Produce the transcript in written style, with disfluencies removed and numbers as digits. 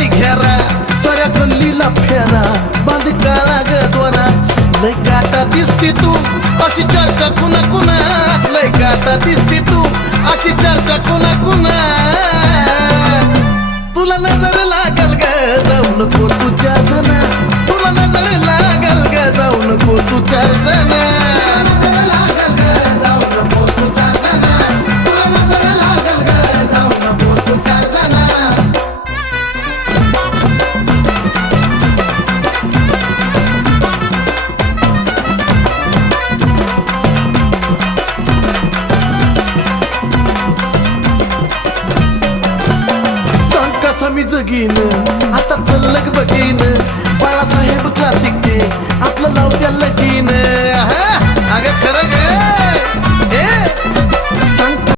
ती घेरा सोऱ्या गल्लीला फेरा बांध काळा गद्वारा लय काटा दिसती तू अशी चर्चा कुणा कुणा लय काटा दिसती तू अशी चर्चा कुणा कुणा तुला नजर लागल ग जाऊ नको तू चार जण तुला नजर लागल ग जाऊ नको तू चार जण मी जगीन आता चल्लग बघीन बाळासाहेब क्लासिकचे